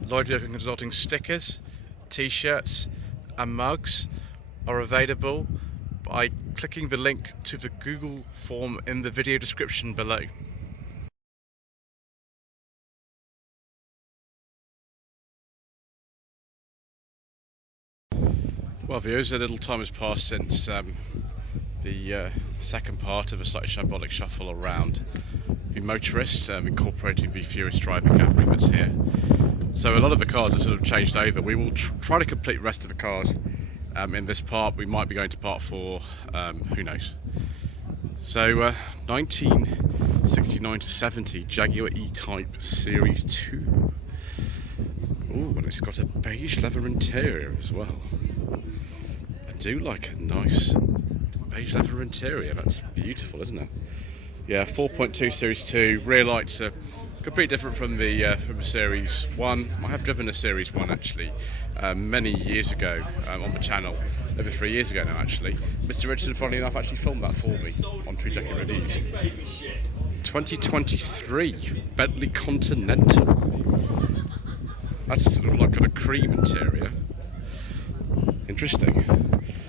Lloyd Consulting stickers, t-shirts and mugs are available by clicking the link to the Google form in the video description below. Well viewers, a little time has passed since the second part of a Slightly Shambolic Shuffle around the Motorist, incorporating the Furioussdriving Capri that's here. So a lot of the cars have sort of changed over. We will try to complete the rest of the cars in this part. We might be going to part 4, who knows. So 1969 to 70 Jaguar E-Type Series 2. Oh, and it's got a beige leather interior as well. I do like a nice beige leather interior. That's beautiful, isn't it? Yeah, 4.2 Series 2. Rear lights are completely different from the Series 1. I have driven a Series 1 actually many years ago on the channel, over 3 years ago now actually. Mr. Richardson, funnily enough, actually filmed that for me on True Jacket Reviews. 2023 Bentley Continental. That's sort of like got a cream interior. Interesting.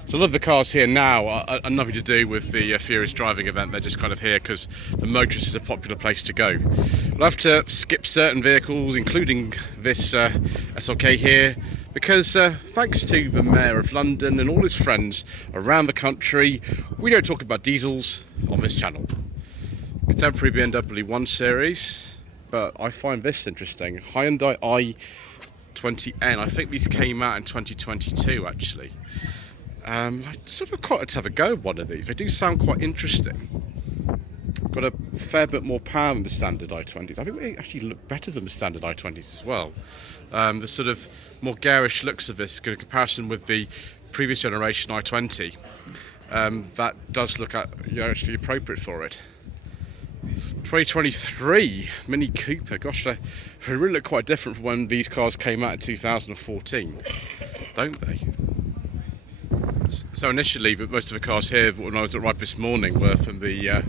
So a lot of the cars here now are nothing to do with the Furiousdriving event. They're just kind of here because the Motorist is a popular place to go. We'll have to skip certain vehicles, including this SLK here, because thanks to the Mayor of London and all his friends around the country, we don't talk about diesels on this channel. Contemporary BMW 1 Series, but I find this interesting. Hyundai i20N. I think these came out in 2022 actually. I sort of quite like to have a go at one of these. They do sound quite interesting. Got a fair bit more power than the standard i20s. I think they actually look better than the standard i20s as well. The sort of more garish looks of this in comparison with the previous generation i20, that does look actually appropriate for it. 2023 Mini Cooper. Gosh, they really look quite different from when these cars came out in 2014, don't they? So initially, most of the cars here, when I was arrived this morning, were from the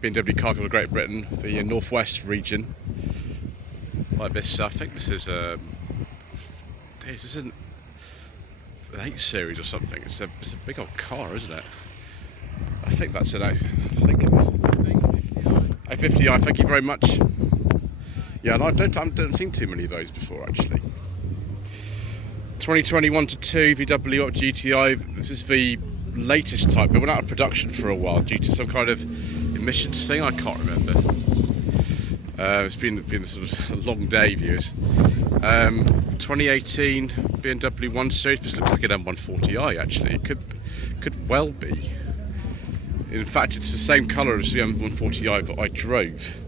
BMW car club of Great Britain, the northwest region. Like this, I think this is this isn't an 8 Series or something. It's a big old car, isn't it? I think that's an 8. I think it is. A50i, thank you very much. Yeah, and I haven't seen too many of those before actually. 2021 to 2 VW Up GTI. This is the latest type, but went out of production for a while due to some kind of emissions thing. I can't remember. It's been a sort of a long day, viewers. 2018 BMW 1 Series. This looks like an M140i actually. It could well be. In fact, it's the same colour as the M140i that I drove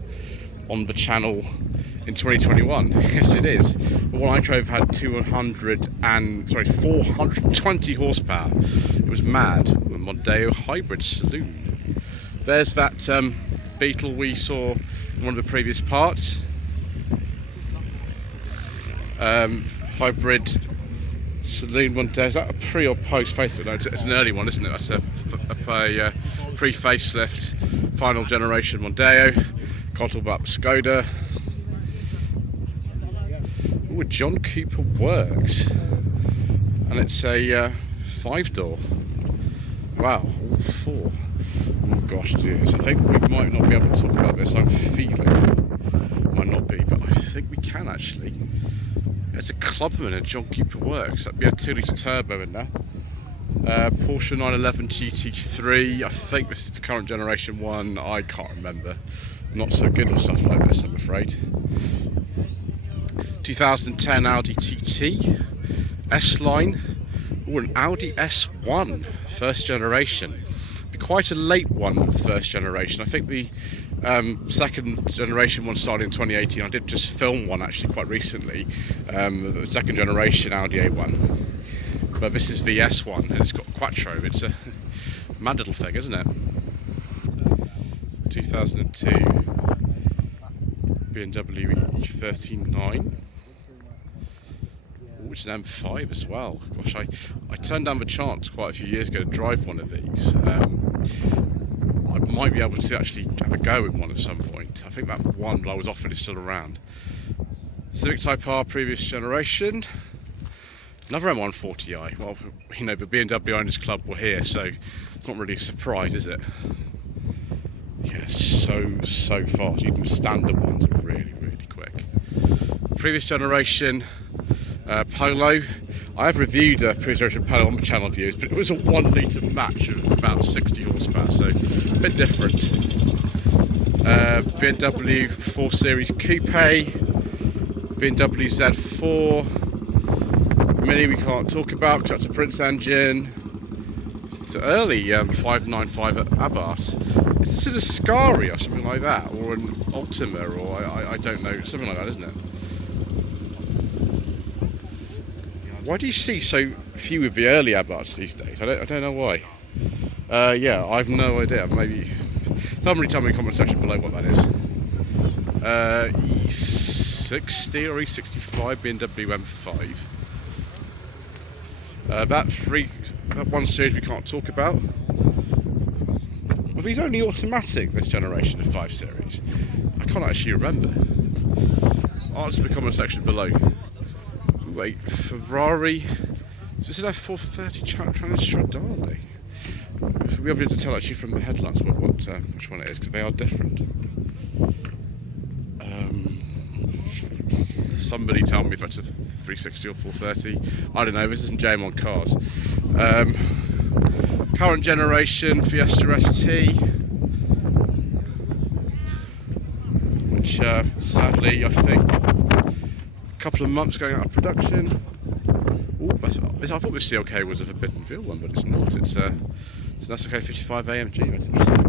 on the channel in 2021. Yes, it is. The one I drove had 420 horsepower. It was mad. A Mondeo hybrid saloon. There's that Beetle we saw in one of the previous parts. Hybrid saloon Mondeo. Is that a pre or post facelift? No, it's an early one, isn't it? That's a pre-facelift, final generation Mondeo. Can't talk about Skoda. Ooh, a John Cooper Works, and it's a 5-door. Wow, all 4. Oh gosh, dears. I think we might not be able to talk about this. I'm feeling might not be, but I think we can actually. It's a Clubman at John Cooper Works. That'd be a 2-litre turbo in there. Porsche 911 GT3. I think this is the current generation one. I can't remember. Not so good at stuff like this, I'm afraid. 2010 Audi TT S-Line. Or an Audi S1 first generation. Be quite a late one, first generation. I think the second generation one started in 2018. I did just film one actually quite recently. The second generation Audi A1. But this is the S1 and it's got Quattro. It's a mad little thing, isn't it? 2002 BMW E39. Oh, it's an M5 as well. Gosh, I turned down the chance quite a few years ago to drive one of these. I might be able to actually have a go in one at some point. I think that one that I was offered is still around. Civic Type R, previous generation. Another M140i. Well, you know, the BMW owners club were here, so it's not really a surprise, is it? Yeah, so fast. Even the standard ones are really quick. Previous generation Polo. I have reviewed a previous generation Polo on my channel views, but it was a 1 litre match of about 60 horsepower, so a bit different. BMW 4 Series Coupe, BMW Z4. Mini we can't talk about because that's a Prince engine. It's an early 595 at Abarth. Is it a Scari or something like that? Or an Ultima, or I don't know, something like that, isn't it? Why do you see so few of the early Abarths these days? I don't know why. Yeah, I've no idea. Maybe somebody tell me in the comment section below what that is. E60 or E65 BMW M5. That 1 series we can't talk about. Were these only automatic, this generation of 5 series? I can't actually remember. Answer in the comment section below. Wait, Ferrari. This is a 430 Stradale. We'll be able to tell actually from the headlights which one it is, because they are different. Somebody tell me if that's a 360 or 430. I don't know, this isn't JM on cars. Current generation Fiesta ST, which sadly I think a couple of months going out of production. Ooh, I thought this CLK was a Forbidden Field one, but it's not. It's an SLK 55 AMG. That's interesting.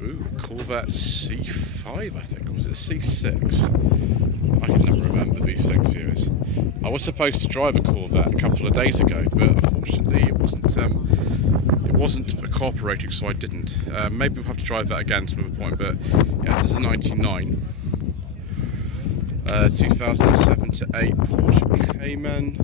Ooh, Corvette C5 I think, or was it a C6? I can never remember these things, serious. I was supposed to drive a Corvette a couple of days ago, but unfortunately it wasn't cooperating, so I didn't. Maybe we'll have to drive that again to move a point, but yeah, this is a 99. 2007 to 8 Porsche Cayman.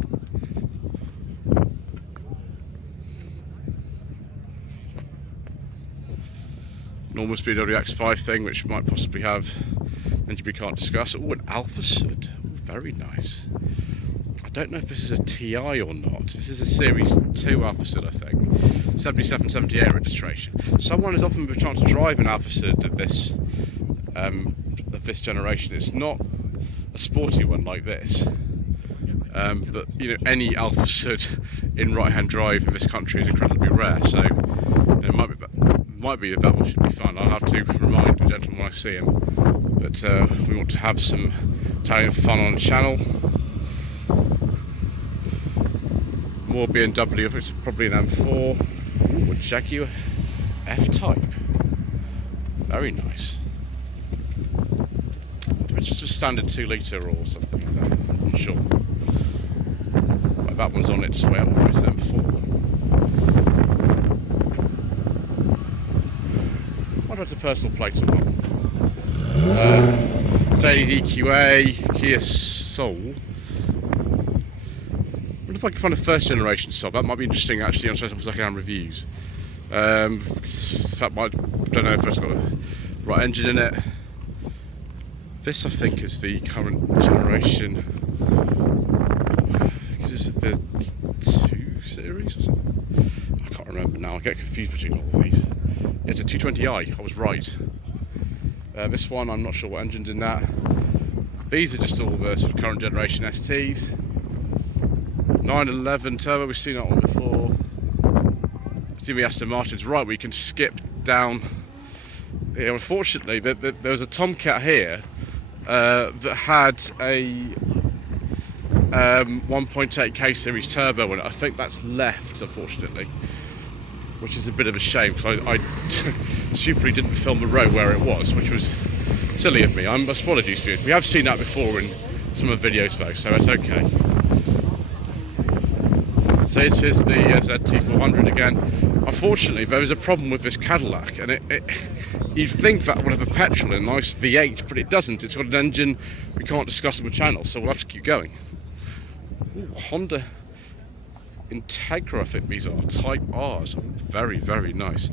Normal speed WX5 thing, which might possibly have engine we can't discuss. Oh, an Alpha Sud. Oh, very nice. I don't know if this is a TI or not. This is a Series 2 Alpha Sud, I think. 7778 registration. Someone has offered me the chance to drive an Alpha Sud of this generation. It's not a sporty one like this, but you know, any Alpha Sud in right-hand drive in this country is incredibly rare. So it might be that one should be fun. I'll have to remind the gentleman when I see him that we want to have some Italian fun on the channel. More BMW. I think it's probably an M4. Ooh, a Jaguar F-Type. Very nice. It's just a standard 2 litre or something like that. I'm not sure. But that one's on its way up. It's an M4. What about the personal plate or one? Mercedes EQA, Kia Soul. I wonder if I can find a first generation Soul. That might be interesting actually on some second-hand reviews. That might, I don't know if it's got a right engine in it. This I think is the current generation. I think this is the 2 series or something. I can't remember now. I get confused between all of these. Yeah, it's a 220i. I was right. This one, I'm not sure what engine's in that. These are just all the sort of current generation STs. 911 turbo. We've seen that one before. See the Aston Martin's right. We can skip down. Yeah, unfortunately, there was a Tomcat here that had a 1.8K series turbo in it. I think that's left, unfortunately, which is a bit of a shame because I stupidly didn't film the row where it was, which was silly of me. Apologies for you. We have seen that before in some of the videos though, so it's okay. So this is the ZT400 again. Unfortunately, there was a problem with this Cadillac, and you'd think that would have a petrol and a nice V8, but it doesn't. It's got an engine we can't discuss on the channel, so we'll have to keep going. Ooh, Honda Integra, I think these are Type R's. Very, very nice.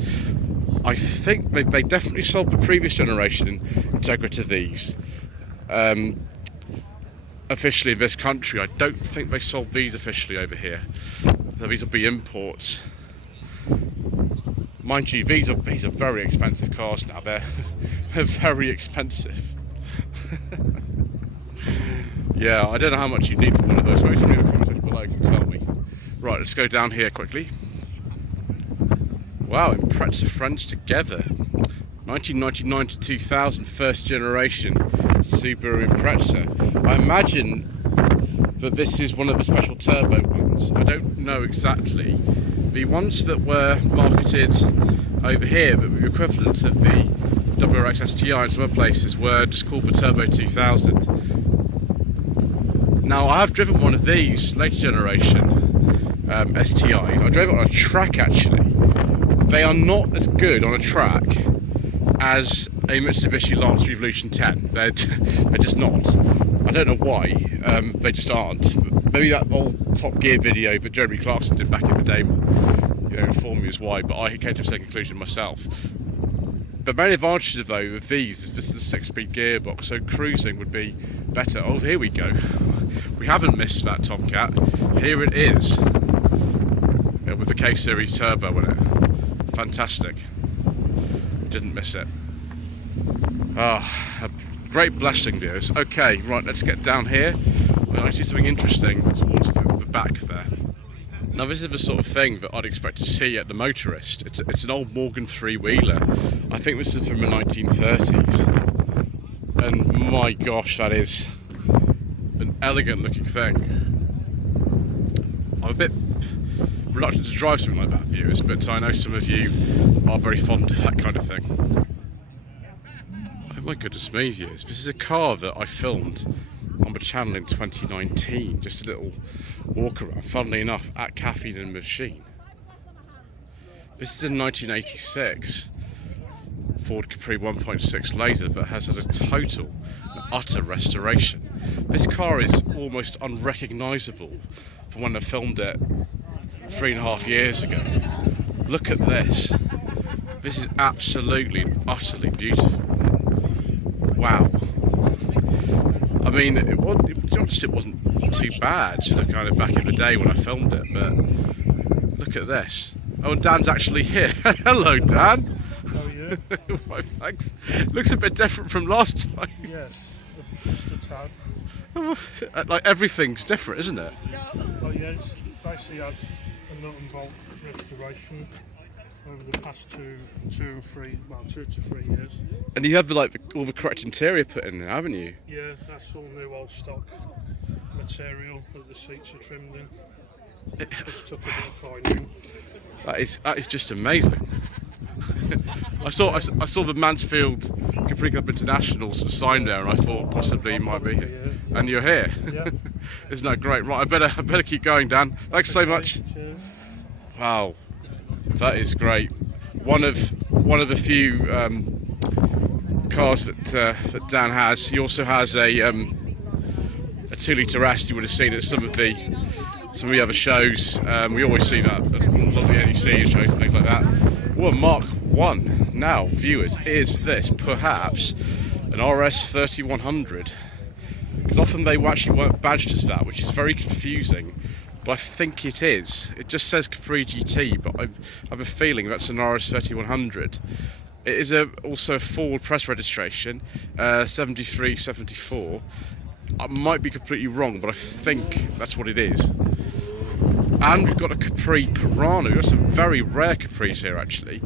I think they definitely sold the previous generation Integra to these. officially in this country. I don't think they sold these officially over here. So these will be imports. Mind you, these are very expensive cars now. They're very expensive. Yeah, I don't know how much you need for one of those. Maybe somebody in the comments below can tell me. Right, let's go down here quickly. Wow, Impreza friends together. 1999 to 2000, first generation Subaru Impreza. I imagine that this is one of the special turbo ones. I don't know exactly. The ones that were marketed over here, but were equivalent of the WRX STI in some other places, were just called for Turbo 2000. Now, I have driven one of these later generation STIs. I drove it on a track actually. They are not as good on a track as a Mitsubishi Lancer Evolution 10. They're just not. I don't know why. They just aren't. Maybe that old Top Gear video that Jeremy Clarkson did back in the day will, inform me as why, but I came to the same conclusion myself. The main advantage though of these is this is a 6-speed gearbox, so cruising would be better. Oh, here we go. We haven't missed that Tomcat. Here it is. With the K-Series turbo in it. Fantastic. Didn't miss it. Ah, a great blessing, viewers. Okay, right, let's get down here. I see something interesting towards the back there. Now this is the sort of thing that I'd expect to see at the Motorist. It's an old Morgan three-wheeler. I think this is from the 1930s. And my gosh, that is an elegant looking thing. I'm a bit reluctant to drive something like that, viewers, but I know some of you are very fond of that kind of thing. Oh my goodness me, viewers. This is a car that I filmed on the channel in 2019, just a little walk around, funnily enough, at Caffeine and Machine. This is a 1986 Ford Capri 1.6 laser that has had a total and utter restoration. This car is almost unrecognisable from when I filmed it 3.5 years ago. Look at this. This is absolutely and utterly beautiful. Wow. I mean, it wasn't too bad sort of kind of back in the day when I filmed it, but look at this. Oh, and Dan's actually here. Hello, Dan. How are you? Right, thanks. Looks a bit different from last time. Yes, just a tad. Like everything's different, isn't it? Oh yeah, it's basically had a nut and bolt restoration over the past 2 to 3 years. And you have all the correct interior put in there, haven't you? Yeah, that's all new old stock material that the seats are trimmed in. It took a bit of finding. That is just amazing. I saw the Mansfield Capri Cup International sort of sign there, and I thought possibly you might be here. And you're here. Yeah. Isn't that great? Right, I better keep going, Dan. Thanks so much. Cheers. Wow, that is great. One of the few cars that Dan has. He also has a 2-litre S. You would have seen it at some of the other shows. We always see that at a lot of the NEC shows and things like that. Well, Mark 1. Now, viewers, is this perhaps an RS 3100? Because often they actually weren't badged as that, which is very confusing. But I think it is. It just says Capri GT, but I have a feeling that's an RS 3100. It is also a forward press registration, 7374. I might be completely wrong, but I think that's what it is. And we've got a Capri Piranha. We've got some very rare Capris here, actually.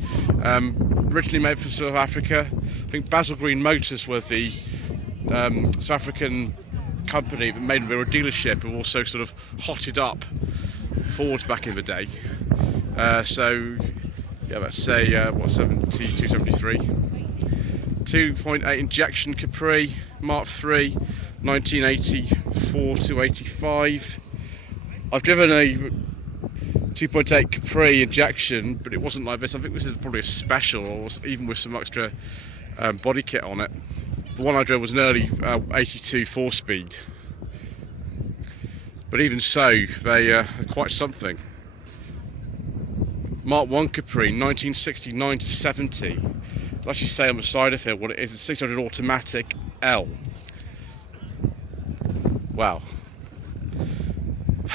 Originally made for South Africa. I think Basil Green Motors were the South African company that made them. They were a dealership who also sort of hotted up Fords back in the day. So, yeah, let's say, 72, 73. 2.8 injection Capri, Mark III, 1984 to 85. I've driven a 2.8 Capri injection, but it wasn't like this. I think this is probably a special, or even with some extra body kit on it. The one I drove was an early 82 4-speed. But even so, they are quite something. Mark I Capri, 1969 to 70. I'll actually say on the side of it what it is. It's 600 automatic L. Wow.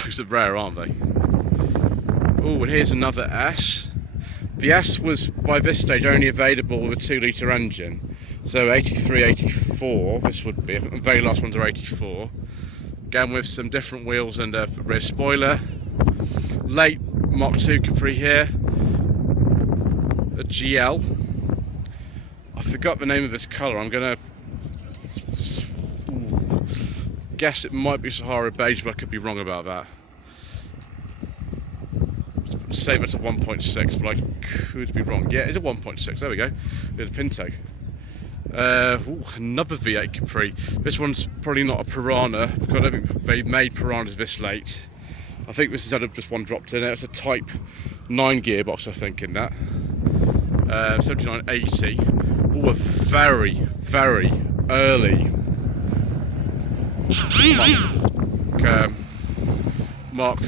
Those are rare, aren't they? Oh, and here's another S. The S was, by this stage, only available with a 2-litre engine. So 83, 84, this would be. I think the very last ones are 84. Again with some different wheels and a rear spoiler. Late Mark II Capri here. A GL. I forgot the name of this colour. I'm going to guess it might be Sahara Beige, but I could be wrong about that. Say that's a 1.6, but I could be wrong. Yeah, it's a 1.6. There we go. There's a Pinto. Another V8 Capri. This one's probably not a Piranha, because I don't think they made Piranhas this late. I think this is out of just one dropped in it. It's a Type 9 gearbox, I think, in that. 7980. Oh, a very, very early Mark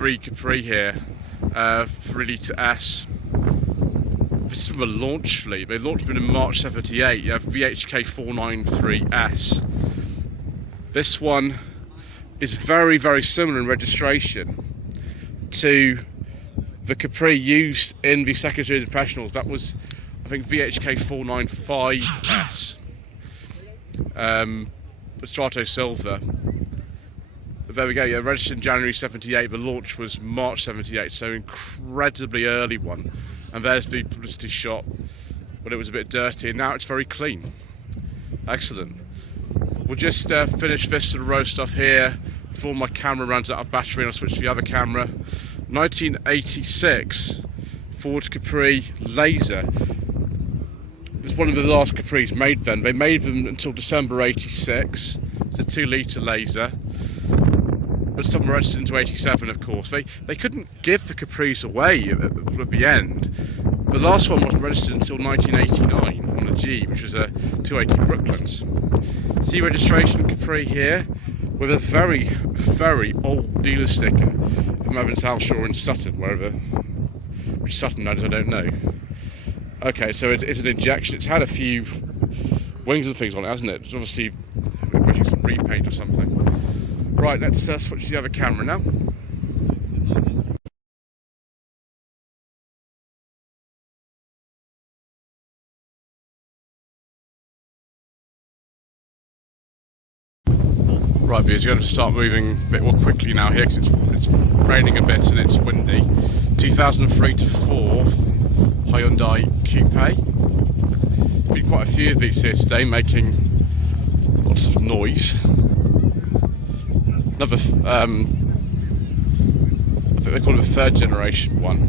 III Capri here. 3-litre S. This is from a launch fleet. They launched them in March 78. You have VHK 493S. This one is very, very similar in registration to the Capri used in the second series professionals. That was, I think, VHK 495S. Strato Silver. But there we go, yeah, registered in January 78, the launch was March 78, so incredibly early one. And there's the publicity shot when it was a bit dirty, and now it's very clean. Excellent. We'll just finish this sort of road stuff here before my camera runs out of battery and I'll switch to the other camera. 1986 Ford Capri Laser. It's one of the last Capris made then. They made them until December 86. It's a 2-litre laser. But some were registered into 87, of course. They couldn't give the Capris away at the end. The last one wasn't registered until 1989 on a G, which was a 280 Brooklands. See registration Capri here with a very, very old dealer sticker from Evans Halshaw in Sutton, wherever. Which Sutton that is, I don't know. Okay, so it's an injection. It's had a few wings and things on it, hasn't it? It's obviously making some repaint or something. Right, let's switch to the other camera now. Right, viewers, you're going to start moving a bit more quickly now here because it's raining a bit and it's windy. 2003 to 4 Hyundai Coupe. Been quite a few of these here today, making lots of noise. Another, I think they call it a 3rd generation one.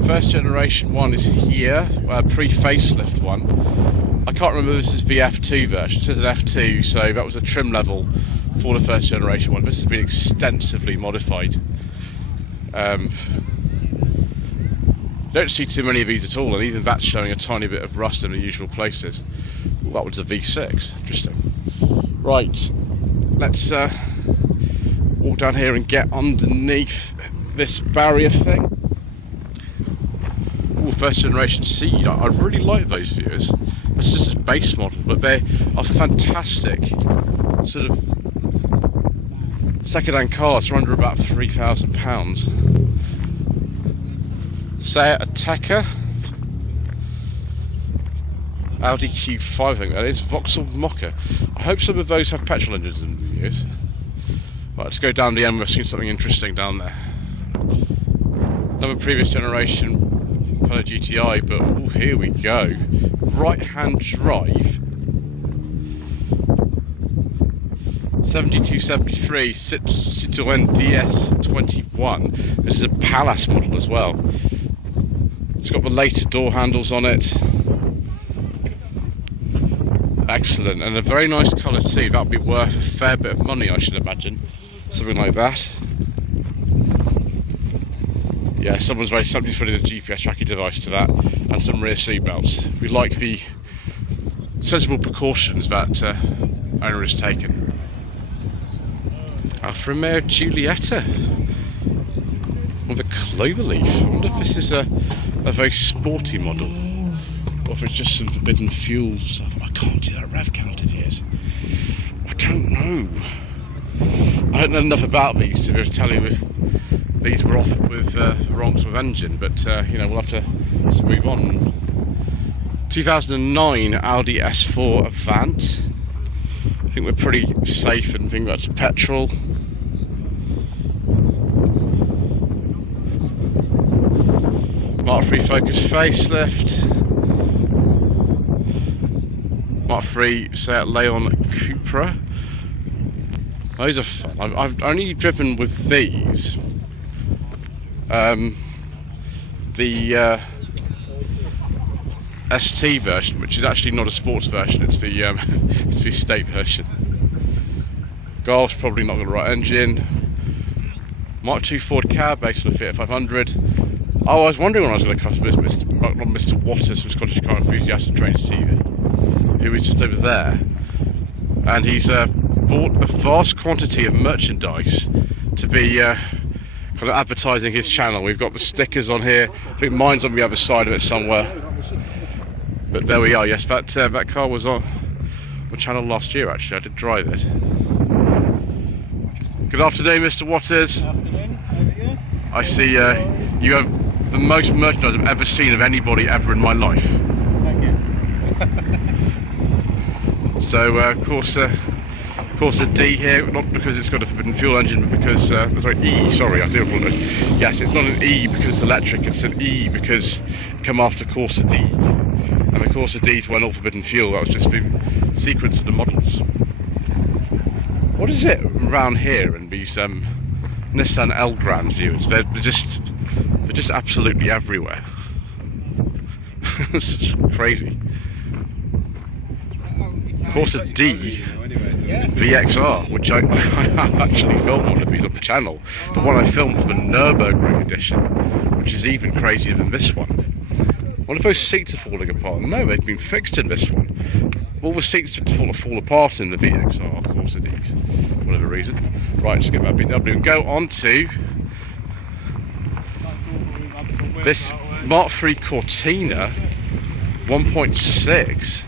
1st generation one is here, pre-facelift one. I can't remember if this is the F2 version. It says an F2, so that was a trim level for the 1st generation one. This has been extensively modified. Don't see too many of these at all, and even that's showing a tiny bit of rust in the usual places. Ooh, that one's a V6. Interesting. Right, let's walk down here and get underneath this barrier thing. Ooh, 1st generation seed. I really like those viewers. That's just a base model, but they are fantastic. Sort of second-hand cars for under about £3,000. Seat Ateca, Audi Q5, I think that is, Vauxhall Mocha. I hope some of those have petrol engines in them. Yes. Right, let's go down the end. We've seen something interesting down there. Another previous generation Polo GTI, but ooh, here we go. Right-hand drive. 7273 Citroën DS21. This is a Palace model as well. It's got the later door handles on it. Excellent, and a very nice colour too. That would be worth a fair bit of money, I should imagine. Something like that. Yeah, somebody's putting a GPS tracking device to that, and some rear seat belts. We like the sensible precautions that owner has taken. Alfa Romeo Giulietta with a cloverleaf. I wonder if this is a very sporty model, or if it's just some forbidden fuel stuff. I can't see that rev count it is. I don't know. I don't know enough about these to be able to tell you if these were off with wrong sort of engine, but you know, we'll have to just move on. 2009 Audi S4 Avant. I think we're pretty safe and think that's petrol. Mark III Focus facelift. Mark III Seat Leon Cupra. Those are fun. I've only driven with these. The ST version, which is actually not a sports version, it's the it's the estate version. Golf's probably not got the right engine. Mark II Ford cab based on a Fiat 500. Oh, I was wondering when I was going to customer Mr. Waters from Scottish Car Enthusiast and Trains TV, who is just over there, and he's bought a vast quantity of merchandise to be kind of advertising his channel. We've got the stickers on here. I think mine's on the other side of it somewhere. But there we are. Yes, that car was on the channel last year. Actually, I did drive it. Good afternoon, Mr. Waters. Good afternoon. Over here. I see you have the most merchandise I've ever seen of anybody ever in my life. Thank you. So, of course, a D here, not because it's got a forbidden fuel engine, but because, sorry, E, sorry, I do apologise. Yes, it's not an E because it's electric, it's an E because it came after Corsa D. And the Corsa D's went all forbidden fuel. That was just the sequence of the models. What is it around here in these Nissan Elgrand viewers? They're just absolutely everywhere. It's just crazy. Corsa D VXR, which I have actually filmed one of these on the channel, but one I filmed was the Nürburgring edition, which is even crazier than this one. One of those seats are falling apart. No, they've been fixed in this one. All the seats tend to fall apart in the VXR, of course it is, for whatever reason. Right, let's get that BMW and go on to this Mark III Cortina 1.6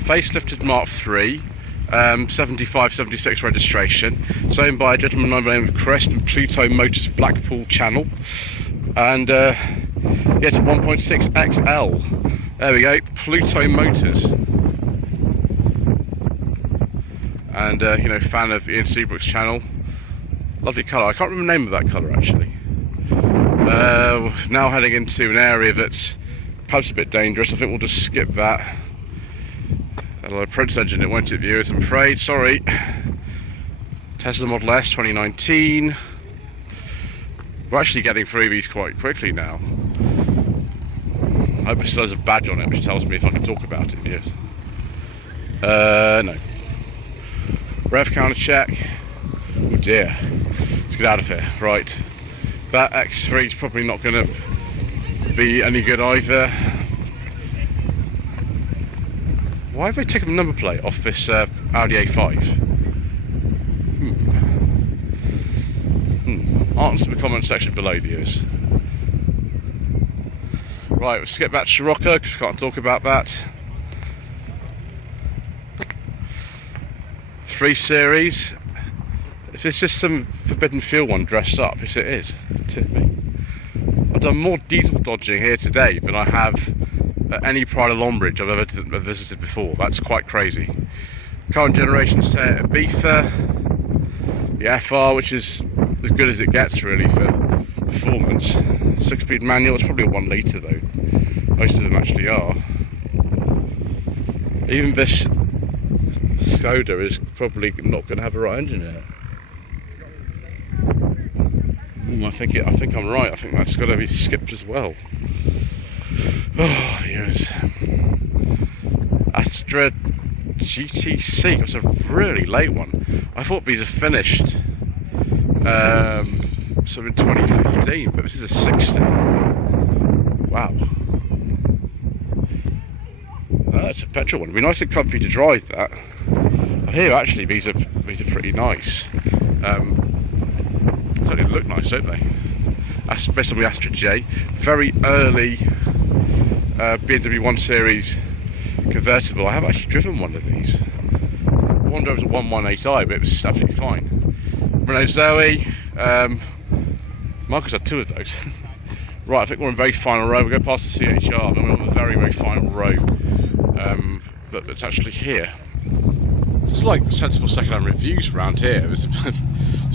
facelifted Mark III, 75-76 registration. It's owned by a gentleman by the name of Chris from Pluto Motors Blackpool channel, and yeah, it's a 1.6 XL. There we go, Pluto Motors. And you know, fan of Ian Seabrook's channel. Lovely colour. I can't remember the name of that colour actually. Now heading into an area that's perhaps a bit dangerous. I think we'll just skip that. Hello, Prince engine, it won't hit viewers, I'm afraid, sorry. Tesla Model S 2019. We're actually getting through these quite quickly now. I hope it still has a badge on it which tells me if I can talk about it, yes. No. Rev counter check. Oh dear. Let's get out of here. Right. That X3 is probably not going to be any good either. Why have they taken the number plate off this Audi A5? Answer the comment section below, viewers. Right, let's get back to Scirocco because we can't talk about that. 3 Series. Is this just some forbidden fuel one dressed up? Yes, it is. Tip me. I've done more diesel dodging here today than I have at any Pride of Longbridge I've ever visited before. That's quite crazy. Current generation Seat Ibiza, the FR, which is as good as it gets really for performance. 6-speed manual. It's probably a 1 litre though. Most of them actually are. Even this Skoda is probably not going to have a right engine in it. I think I'm right. I think that's got to be skipped as well. Oh, viewers. Astra GTC. It was a really late one. I thought these are finished so in 2015, but this is a 16. Wow. That's a petrol one. It'd be nice and comfy to drive that. I hear actually these are pretty nice. Certainly look nice, don't they? That's based on the Astra J. Very early BMW 1 Series convertible. I have actually driven one of these. One drove was a 118i, but it was absolutely fine. Renault Zoe. Marcus had 2 of those. Right, I think we're in very final row. We'll go past the CHR, and then we're on the very, very final row. But it's actually here. This is like sensible second-hand reviews around here. There's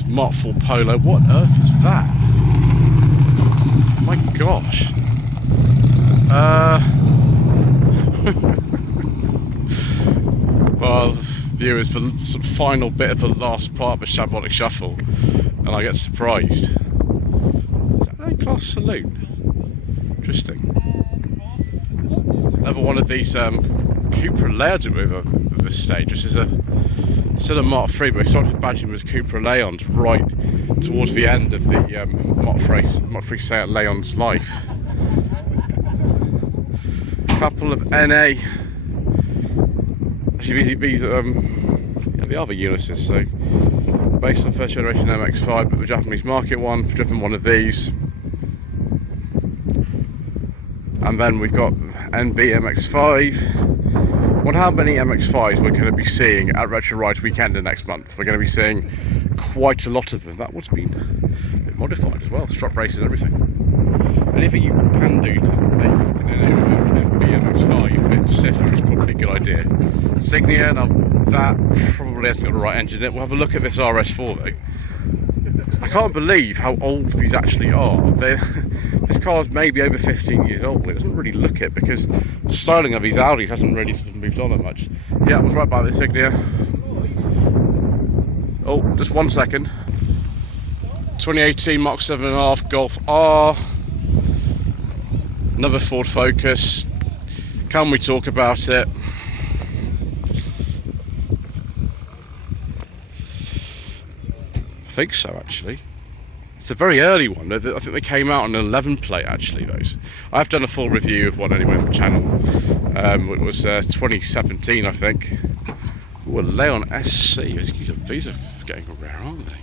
Mark IV Polo. What on earth is that? My gosh. Well, viewers, for the sort of final bit of the last part of the Shambolic Shuffle, and I get surprised. Is that an A-class saloon? Interesting. Another one of these Cupra Leons at this stage. This is still a Mark III, but we started badging with Cupra Leons right towards the end of the Mark III Seat Leon's life. A couple of NA. Actually, these yeah, the other Unisys, so based on first generation MX-5, but the Japanese market one. Driven one of these. And then we've got NB MX-5. I wonder how many MX-5s we're going to be seeing at Retro Rides Weekend next month. We're going to be seeing quite a lot of them. That one's been a bit modified as well, strut braces and everything. Anything you can do to make an NB MX-5 a bit stiffer is probably a good idea. Signia, now that probably hasn't got the right engine in it. We'll have a look at this RS4 though. I can't believe how old these actually are. This car's maybe over 15 years old. It doesn't really look it because the styling of these Audis hasn't really sort of moved on that much. Yeah, I was right by the Signia. Oh, just 1 second. 2018 Mach 7.5 Golf R. Another Ford Focus. Can we talk about it? I think so, actually. It's a very early one. I think they came out on an 11 plate, actually, those. I've done a full review of one anyway on the channel. It was 2017, I think. Ooh, a Leon SC. These are getting rare, aren't they?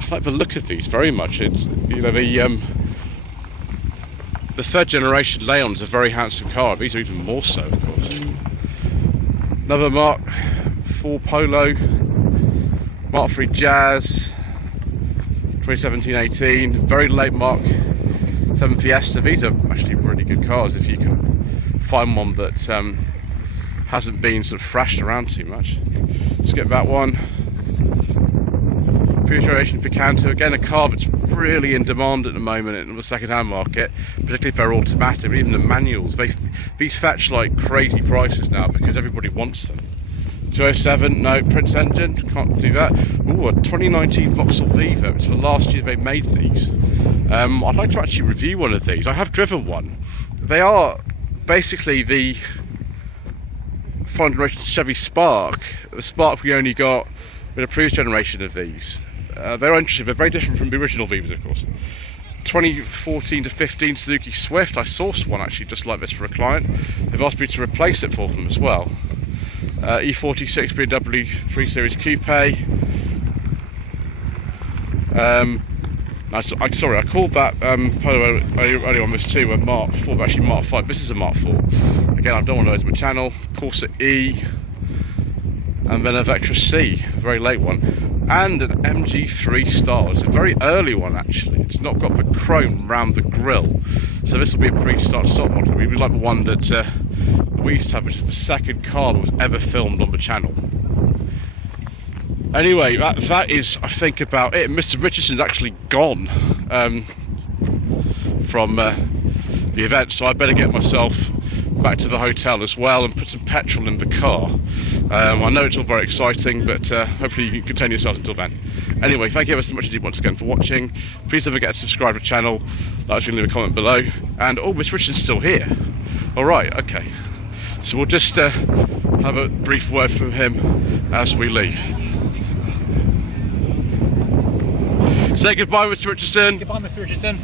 I like the look of these very much. It's, you know, the third generation Leon's a very handsome car. These are even more so, of course. Another Mark IV Polo. Mark III Jazz, 2017-18, very late Mark 7 Fiesta. These are actually really good cars if you can find one that hasn't been sort of thrashed around too much. Let's get that one. Previous generation Picanto, again a car that's really in demand at the moment in the second-hand market, particularly if they're automatic, but even the manuals. These fetch like crazy prices now because everybody wants them. 207, no, Prince engine, can't do that. Ooh, a 2019 Vauxhall Vivo, it's for last year they made these. I'd like to actually review one of these. I have driven one. They are basically the final generation Chevy Spark. The Spark we only got with a previous generation of these. They're interesting, they're very different from the original Vivos, of course. 2014 to 15 Suzuki Swift, I sourced one actually just like this for a client. They've asked me to replace it for them as well. E46 BMW 3 Series Coupe. Sorry, I called that Polo earlier on this too, a Mark IV, but actually Mark V. This is a Mark IV. Again, I've done one of those on my channel. Corsa E, and then a Vectra C, a very late one, and an MG3 Star. It's a very early one actually. It's not got the chrome round the grille, so this will be a pre-start stock model. It'll be like the one that we used to have, which is the second car that was ever filmed on the channel. Anyway, that is, I think, about it. Mr. Richardson's actually gone from the event, so I better get myself back to the hotel as well and put some petrol in the car. I know it's all very exciting, but hopefully you can contain yourself until then. Anyway, thank you ever so much indeed once again for watching. Please don't forget to subscribe to the channel, like and leave a comment below. And oh, Mr. Richardson's still here. Alright, okay. So we'll just have a brief word from him as we leave. Say goodbye, Mr. Richardson. Goodbye, Mr. Richardson.